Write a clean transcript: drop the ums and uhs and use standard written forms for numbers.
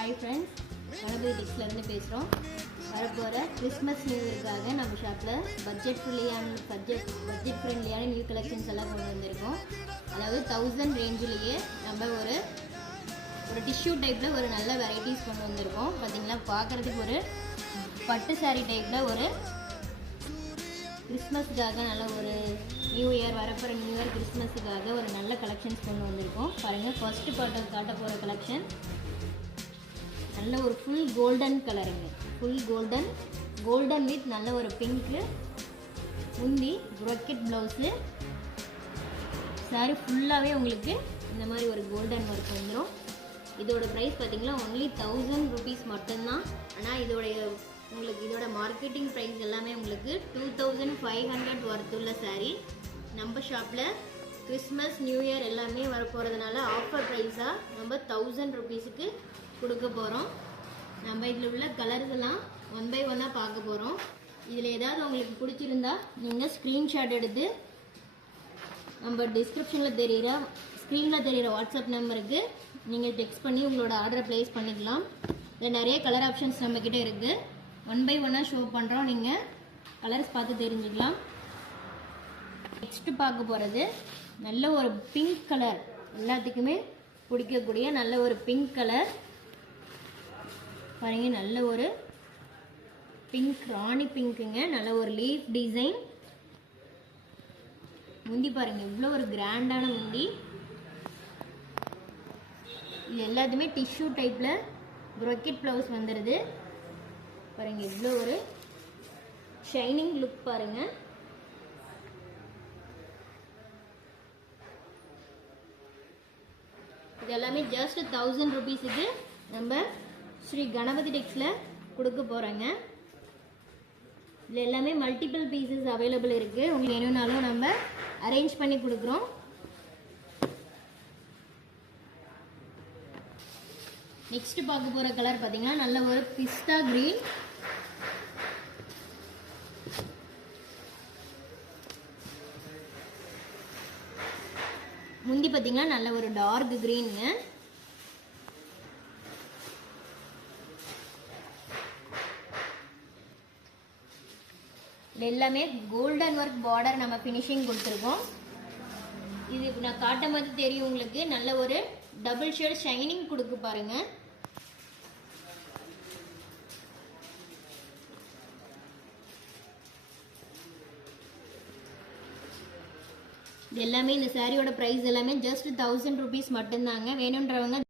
Hi friends, Ganapathi டெக்ஸ்லேருந்து பேசுகிறோம். வரப்போகிற Christmas new இயர்க்காக நம்ம ஷாப்பில் பட்ஜெட் ஃப்ரெண்ட்லியான நியூ கலெக்ஷன்ஸ் எல்லாம் கொண்டு வந்திருக்கோம். அதாவது 1000 ரேஞ்சிலேயே நம்ம ஒரு டிஷ்யூ டைப்பில் ஒரு நல்ல வெரைட்டிஸ் கொண்டு வந்திருக்கோம். பார்த்திங்களா, பார்க்குறதுக்கு ஒரு பட்டு சாரீ டைப்பில் ஒரு கிறிஸ்மஸுக்காக நல்ல ஒரு நியூ இயர் வரப்போகிற நியூ இயர் கிறிஸ்மஸுக்காக ஒரு நல்ல கலெக்ஷன்ஸ் கொண்டு வந்திருக்கோம். பாருங்கள், ஃபர்ஸ்ட்டு காட்ட போகிற கலெக்ஷன் நல்ல ஒரு ஃபுல் கோல்டன் கலருங்க. ஃபுல் கோல்டன் வித் நல்ல ஒரு பிங்க்கு முந்தி ப்ரொக்கெட் ப்ளவுஸு. சாரி ஃபுல்லாகவே உங்களுக்கு இந்த மாதிரி ஒரு கோல்டன் ஒர்க் வந்துடும். இதோட ப்ரைஸ் பார்த்திங்கன்னா ஒன்லி 1000 rupees மட்டும்தான். ஆனால் இதோட மார்க்கெட்டிங் ப்ரைஸ் எல்லாமே உங்களுக்கு 2500 ஒர்த்துள்ள சாரீ. நம்ம ஷாப்பில் கிறிஸ்மஸ் நியூ இயர் எல்லாமே வரப்போகிறதுனால ஆஃபர் ப்ரைஸாக நம்ம 1000 rupeesக்கு கொடுக்க போகிறோம். நம்ம இதில் உள்ள கலர்ஸ் எல்லாம் 1 by 1 பார்க்க போகிறோம். இதில் ஏதாவது உங்களுக்கு பிடிச்சிருந்தா நீங்கள் ஸ்க்ரீன்ஷாட் எடுத்து நம்ம ஸ்க்ரீனில் தெரிகிற வாட்ஸ்அப் நம்பருக்கு நீங்கள் டெக்ஸ்ட் பண்ணி உங்களோட ஆர்டரை ப்ளேஸ் பண்ணிக்கலாம். இதில் நிறைய கலர் ஆப்ஷன்ஸ் நம்மக்கிட்ட இருக்குது. 1 by 1 ஷோ பண்ணுறோம், நீங்கள் கலர்ஸ் பார்த்து தெரிஞ்சுக்கலாம். நெக்ஸ்ட்டு பார்க்க போகிறது நல்ல ஒரு பிங்க் கலர், எல்லாத்துக்குமே பிடிக்கக்கூடிய நல்ல ஒரு பிங்க் கலர். பாருங்க, நல்ல ஒரு பிங்க், ராணி பிங்க்குங்க. நல்ல ஒரு லீஃப் டிசைன் முந்தி. பாருங்க, இவ்வளோ ஒரு கிராண்டான முந்தி. இது எல்லாத்துமே டிஷ்யூ டைப்பில் ப்ரொக்கெட் ப்ளவுஸ் வந்துடுது. பாருங்க, இவ்வளோ ஒரு ஷைனிங் லுக் பாருங்க. இது எல்லாமே ஜஸ்ட் 1000 rupeesக்கு நம்ம ஸ்ரீ கணபதி டெக்ஸில் கொடுக்க போகிறோங்க. இதில் எல்லாமே மல்டிபிள் பீசஸ் அவைலபிள் இருக்குது. உங்களுக்கு வேணும்னாலும் நம்ம அரேஞ்ச் பண்ணி கொடுக்குறோம். நெக்ஸ்ட் பார்க்க போகிற கலர் பார்த்தீங்கன்னா நல்ல ஒரு பிஸ்தா கிரீன். முந்தி பார்த்தீங்கன்னா நல்ல ஒரு டார்க் கிரீனுங்க. எல்லாமே கோல்டன் ஒர்க் பார்டர் நம்ம ஃபினிஷிங் கொடுத்துருக்கோம். இது நான் காட்டும் போது தெரியும் உங்களுக்கு, நல்ல ஒரு டபுள் ஷேட் ஷைனிங் கொடுக்கு பாருங்க. இது எல்லாமே இந்த சாரியோட ப்ரைஸ் எல்லாமே ஜஸ்ட் 1000 rupees மட்டும்தாங்க. வேணுன்றவங்க